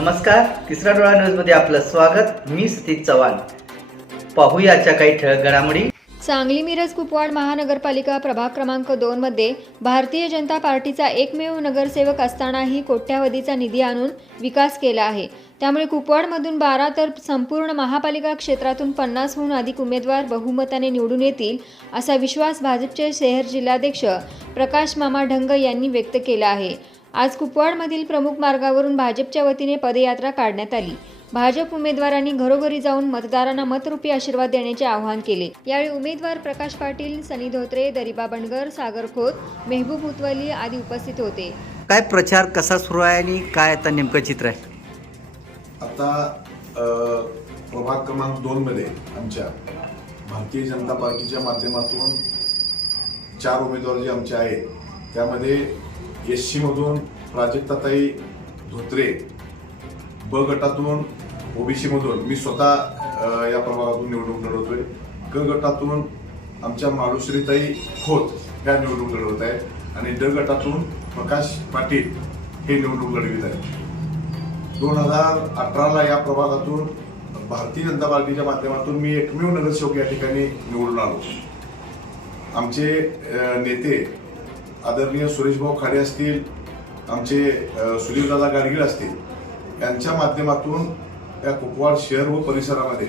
नमस्कार, तिसरा डोळा न्यूजमध्ये आपलं स्वागत. मी सतीश चव्हाण. पाहूया आजच्या काही ठळक घडामोडी. सांगली मिरज कुपवाड महानगरपालिका प्रभाग क्रमांक 2 मध्ये भारतीय जनता पार्टीचा एकमेव नगरसेवक असतानाही कोट्यावधीचा निधी आणून विकास केला आहे. त्यामुळे कुपवाडमधून 12 तर संपूर्ण महापालिका क्षेत्रातून 50हून अधिक उमेदवार बहुमताने निवडून येतील असा विश्वास भाजपचे शहर जिल्हाध्यक्ष प्रकाश मामा ढंग यांनी व्यक्त केला आहे. आज कुपवाडमधील प्रमुख मार्गावरून भाजपच्या वतीने पदयात्रा काढण्यात आली. भाजप उमेदवारांनी घरोघरी जाऊन मतदारांना मतरूपी आशीर्वाद देण्याचे आवाहन केले. यावेळी उमेदवार प्रकाश पाटील, सनी धोत्रे, दरिबा बंडगर, सागर खोत, मेहबूब मुतवली आदी उपस्थित होते. काय प्रचार कसा सुरू आहे आणि काय आता नेमकं चित्र आहे? आता प्रभाग क्रमांक 2 मध्ये आमच्या भारतीय जनता पार्टीच्या माध्यमातून 4 उमेदवार जे आमचे आहेत त्यामध्ये एससी मधून प्राजक्ताताई धोत्रे, ब गटातून ओबीसी मधून मी स्वतः या प्रभागातून निवडणूक लढवतोय, क गटातून आमच्या माळुश्रीताई खोत ह्या निवडणूक लढवत आहेत आणि ड गटातून प्रकाश पाटील हे निवडणूक लढवित आहेत. 2018ला या प्रभागातून भारतीय जनता पार्टीच्या माध्यमातून मी एकमेव नगरसेवक या ठिकाणी निवडून आलो. आमचे नेते आदरणीय सुरेशभाऊ खाडे असतील, आमचे सुनीलदादा गाडगीळ असतील, यांच्या माध्यमातून या कुपवाड शहर व परिसरामध्ये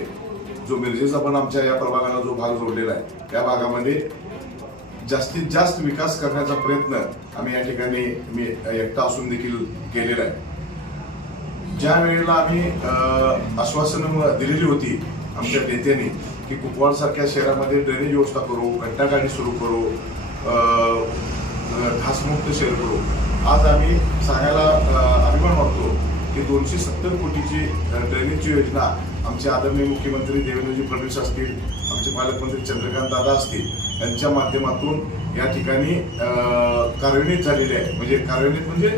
जो मिरजेचा पण आमच्या या प्रभागाला जो भाग जोडलेला आहे त्या भागामध्ये जास्तीत जास्त विकास करण्याचा प्रयत्न आम्ही या ठिकाणी मी एकटा असून देखील केलेला आहे. ज्या वेळेला आम्ही आश्वासनं दिलेली होती आमच्या नेत्यांनी की कुपवाड सारख्या शहरामध्ये ड्रेनेज व्यवस्था करू, घंटागाडी सुरू करू, ढासमुक्त शहर करू, आज आम्ही सांगायला अभिमान वाटतो की 270 कोटीची ड्रेनेजची योजना आमचे आदरणीय मुख्यमंत्री देवेंद्रजी फडणवीस असतील, आमचे पालकमंत्री चंद्रकांत दादा असतील यांच्या माध्यमातून या ठिकाणी कार्यान्वित झालेले आहे. म्हणजे कार्यान्वित म्हणजे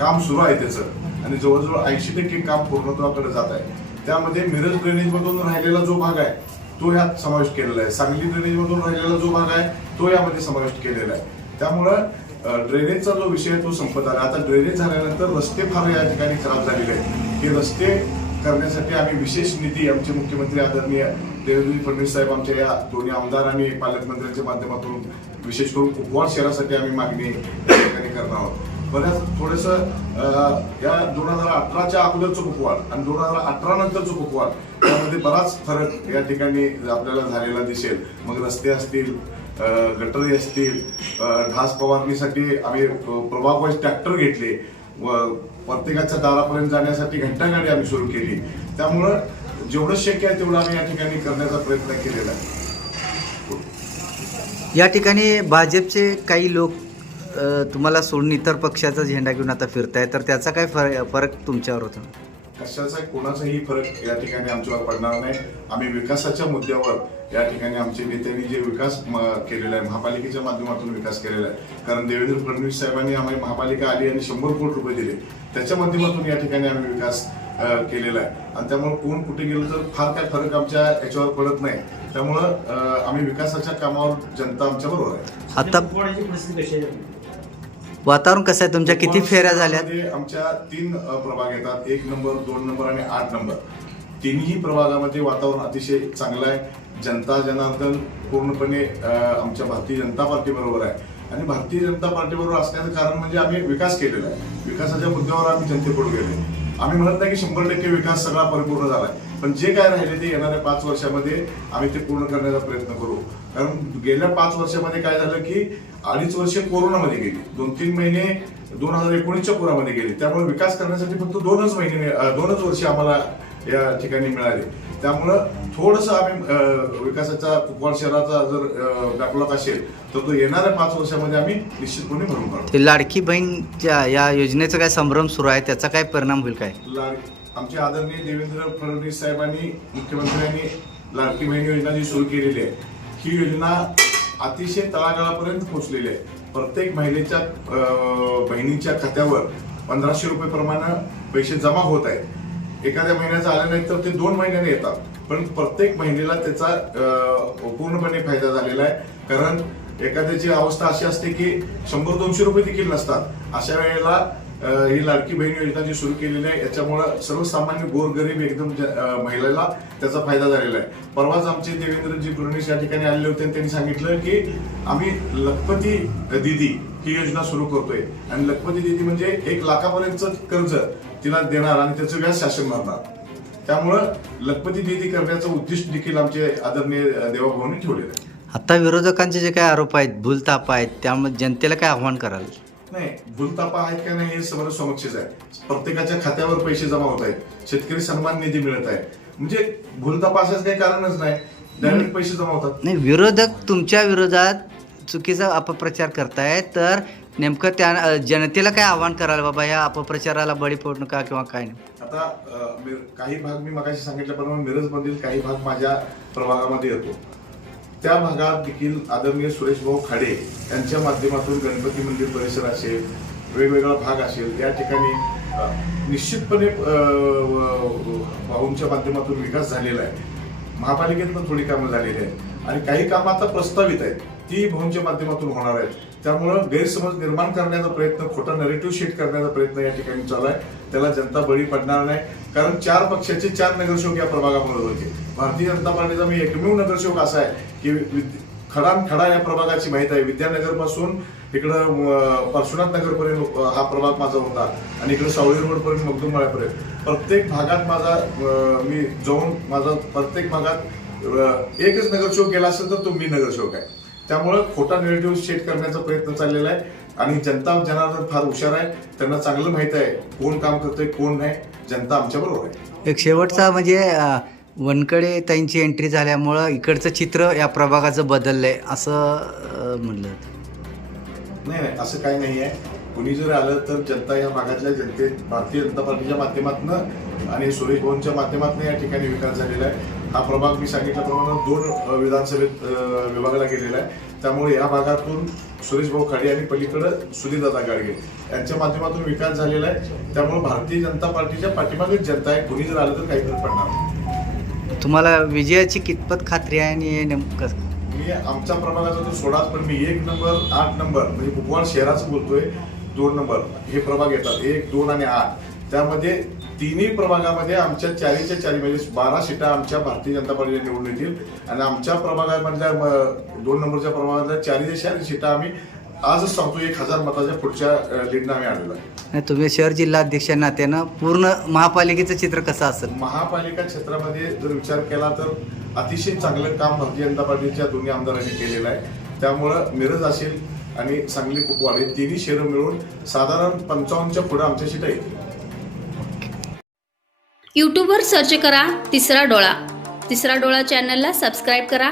काम सुरू आहे त्याचं आणि जवळजवळ 80% काम पूर्णत्वाकडे जात आहे. त्यामध्ये मिरज ड्रेनेजमधून राहिलेला जो भाग आहे तो ह्यात समाविष्ट केलेला आहे. सांगली ड्रेनेजमधून राहिलेला जो भाग आहे तो यामध्ये समाविष्ट केलेला आहे. त्यामुळं ड्रेनेजचा जो विषय तो संपत आला. आता ड्रेनेज झाल्यानंतर रस्ते फार या ठिकाणी खराब झालेले आहेत. हे रस्ते करण्यासाठी आम्ही विशेष निधी आमचे मुख्यमंत्री आदरणीय देवेंद्रजी फडणवीस साहेब आमच्या या दोन्ही आमदार आणि पालकमंत्र्यांच्या माध्यमातून विशेष करून कुपवाड शहरासाठी आम्ही मागणी या ठिकाणी करणार आहोत. बऱ्याच थोडंसं या 2018च्या अगोदरचं कुपवाड आणि 2018 नंतरचं कुपवाड त्यामध्ये बराच फरक या ठिकाणी आपल्याला झालेला दिसेल. मग रस्ते असतील, गटरी असतील, ढास फवारणीसाठी आम्ही प्रभाग वाईज ट्रॅक्टर घेतले व प्रत्येकाच्या दारापर्यंत जाण्यासाठी घंटागाडी आम्ही सुरू केली. त्यामुळं जेवढं शक्य आहे तेवढं आम्ही या ठिकाणी करण्याचा प्रयत्न केलेला आहे. या ठिकाणी भाजपचे काही लोक तुम्हाला सोडून इतर पक्षाचा झेंडा घेऊन आता फिरताय, तर त्याचा काय फरक तुमच्यावर होता? कशाचा कोणाचाही फरक या ठिकाणी आमच्यावर पडणार नाही. आम्ही विकासाच्या मुद्द्यावर या ठिकाणी आमच्या नेत्यांनी जे विकास केलेला आहे, महापालिकेच्या माध्यमातून विकास केलेला आहे. कारण देवेंद्र फडणवीस साहेबांनी आम्हाला महापालिका आली आणि 100 कोटी रुपये दिले, त्याच्या माध्यमातून या ठिकाणी आम्ही विकास केलेला आहे. आणि त्यामुळे कोण कुठे गेलं तर फार काय फरक आमच्या याच्यावर पडत नाही. त्यामुळं आम्ही विकासाच्या कामावर जनता आमच्या बरोबर आहे. आता वातावरण कसं आहे तुमच्या? किती फेऱ्या झाल्या? आमच्या 3 प्रभाग येतात, 1 नंबर, 2 नंबर आणि 8 नंबर. तिन्ही प्रभागामध्ये वातावरण अतिशय चांगलं आहे. जनता जनार्दन पूर्णपणे आमच्या भारतीय जनता पार्टी बरोबर आहे आणि भारतीय जनता पार्टी बरोबर असण्याचं कारण म्हणजे आम्ही विकास केलेला आहे. विकासाच्या मुद्द्यावर आम्ही जनतेपुढे गेले. आम्ही म्हणत नाही की 100% विकास सगळा परिपूर्ण झालाय, पण जे काय राहिले ते येणाऱ्या 5 वर्षामध्ये आम्ही ते पूर्ण करण्याचा प्रयत्न करू. कारण गेल्या 5 वर्षामध्ये काय झालं की 2.5 वर्षे कोरोनामध्ये गेली, 2-3 महिने 2019च्या पुरामध्ये गेले. त्यामुळे विकास करण्यासाठी फक्त 2च वर्षे आम्हाला या ठिकाणी मिळाले. त्यामुळं थोडंसं आम्ही विकासाचा कुपवाड शहराचा जर बॅकलॉग असेल तर तो येणाऱ्या 5 वर्षामध्ये आम्ही निश्चितपणे भरून काढू. ते लाडकी बहीणच्या या योजनेचा काय संभ्रम सुरू आहे, त्याचा काय परिणाम होईल? काय आमचे आदरणीय देवेंद्र फडणवीस साहेबांनी, मुख्यमंत्र्यांनी लाडकी बहीण योजना जी सुरू केलेली आहे, ही योजना अतिशय तळागाळापर्यंत पोहोचलेली आहे. प्रत्येक महिलेच्या बहिणीच्या खात्यावर 1500 रुपये प्रमाणे पैसे जमा होत आहेत. एखाद्या महिन्याचं आलं नाही तर ते 2 महिन्याने येतात, पण प्रत्येक महिलेला त्याचा पूर्णपणे फायदा झालेला आहे. कारण एखाद्याची अवस्था अशी असते की 100-200 रुपये देखील नसतात. अशा वेळेला ही लाडकी बहीण योजना जी सुरू केलेली आहे याच्यामुळं सर्वसामान्य गोरगरीब एकदम महिलेला त्याचा फायदा झालेला आहे. परवाच आमचे देवेंद्रजी फडणवीस या ठिकाणी आलेले होते आणि त्यांनी सांगितलं की आम्ही लखपती दीदी ही योजना सुरू करतोय आणि लखपती दीदी म्हणजे 1 लाखापर्यंतचं कर्ज तिला देणार आणि त्याचं व्याज शासन भरणार. त्यामुळं लखपती दीदी करण्याचं उद्दिष्ट देखील आमचे आदरणीय देवाभाऊंनी ठेवलेलं आहे. आता विरोधकांचे जे काही आरोप आहेत, भूलताप आहेत, त्यामुळे जनतेला काय आव्हान कराल? नाही, भूलतापा आहेत का नाही हे समोर समक्षच आहे. प्रत्येकाच्या खात्यावर पैसे जमा होत आहेत, शेतकरी सन्मान निधी मिळत आहे, म्हणजे भूलतापा असंच काही कारणच नाही, डायरेक्ट पैसे जमा होतात. नाही, विरोधक तुमच्या विरोधात चुकीचा अपप्रचार करतायत, तर नेमकं त्या जनतेला काय आव्हान कराल बाबा या अपप्रचाराला बळी पडू नका किंवा काय नाही? आता काही भाग मी मगाशी सांगितल्याप्रमाणे मिरजमधील काही भाग माझ्या प्रभागामध्ये येतो. त्या भागात देखील आदरणीय सुरेश भाऊ खाडे यांच्या माध्यमातून गणपती मंदिर परिसर असेल, वेगवेगळा भाग असेल, या ठिकाणी निश्चितपणे भाऊंच्या माध्यमातून विकास झालेला आहे. महापालिकेत पण थोडी कामं झालेली आहेत आणि काही कामं आता प्रस्तावित आहेत, ती भाऊंच्या माध्यमातून होणार आहेत. त्यामुळं गैरसमज निर्माण करण्याचा प्रयत्न, खोटा नरेटिव्ह शीट करण्याचा प्रयत्न या ठिकाणी चालू आहे. त्याला जनता बळी पडणार नाही, कारण 4 पक्षाचे 4 नगरसेवक या प्रभागामध्ये होते. भारतीय जनता पार्टीचा मी एकमेव नगरसेवक असा आहे की खडा या प्रभागाची माहिती आहे. विद्यानगर पासून इकडं परशुनाथ नगरपर्यंत हा प्रभाग माझा होता आणि इकडे सावळी रोड पर्यंत मगदुमवाड्यापर्यंत प्रत्येक भागात माझा मी जाऊन माझा प्रत्येक भागात एकच नगरसेवक गेला असेल तर तो मी नगरसेवक आहे. त्यामुळं खोटा निगेटिव्ह सेट करण्याचा प्रयत्न चाललेला आहे आणि जनता जनार्दन फार हुशार आहे. त्यांना चांगलं माहित आहे कोण काम करतंय कोण नाही. जनता आमच्या बरोबर आहे. एक शेवटचा म्हणजे वनकडे ताईंची एंट्री झाल्यामुळं इकडचं चित्र या प्रभागाचं बदललंय असं म्हणलं. नाही, असं काही नाही आहे. कुणी जर आलं तर जनता या भागातल्या जनतेत भारतीय जनता पार्टीच्या माध्यमातून आणि सुरेश भाऊंच्या माध्यमातून या ठिकाणी विकास झालेला आहे. हा प्रभाग मी सांगितल्याप्रमाणे 2 विधानसभेत विभागला गेलेला आहे. त्यामुळे या भागातून सुरेश भाऊ खाडे आणि पलीकडे सुधीरदादा गाडगे यांच्या माध्यमातून विकास झालेला आहे. त्यामुळे भारतीय जनता पार्टीच्या पाठीमागेच जनता आहे. कुणी जर आलं तर काही फरक पडणार नाही. तुम्हाला विजयाची कितपत खात्री आहे आणि नेमकं? मी आमच्या प्रभागाचा तो सोडाच, पण मी 1 नंबर 8 नंबर म्हणजे कुपवाड शहराचं बोलतोय. 2 नंबर हे प्रभाग येतात, 1, 2 आणि 8. त्यामध्ये तिन्ही प्रभागामध्ये आमच्या 4च्या 4 म्हणजे 12 सीटा आमच्या भारतीय जनता पार्टीला निवडून येतील आणि आमच्या प्रभागामधल्या 2 नंबरच्या प्रभागातल्या 4च्या 4 सीटा आम्ही आजच सांगतो 1000 मताच्या पुढच्या लीडनं आम्ही आलेलो आहे. तुम्ही शहर जिल्हा अध्यक्ष नात्यानं पूर्ण महापालिकेचं चित्र कसं असेल? महापालिका क्षेत्रामध्ये जर विचार केला तर अतिशय चांगलं काम भारतीय जनता पार्टीच्या दोन्ही आमदारांनी केलेलं आहे. त्यामुळं मिरज असेल आणि सांगली कुपवाड हे तिन्ही शहरं मिळून साधारण 55च्या पुढे आमच्या सीटा येतील. यूट्यूबवर सर्च करा तिसरा डोळा. तिसरा डोळा चॅनलला सबस्क्राईब करा.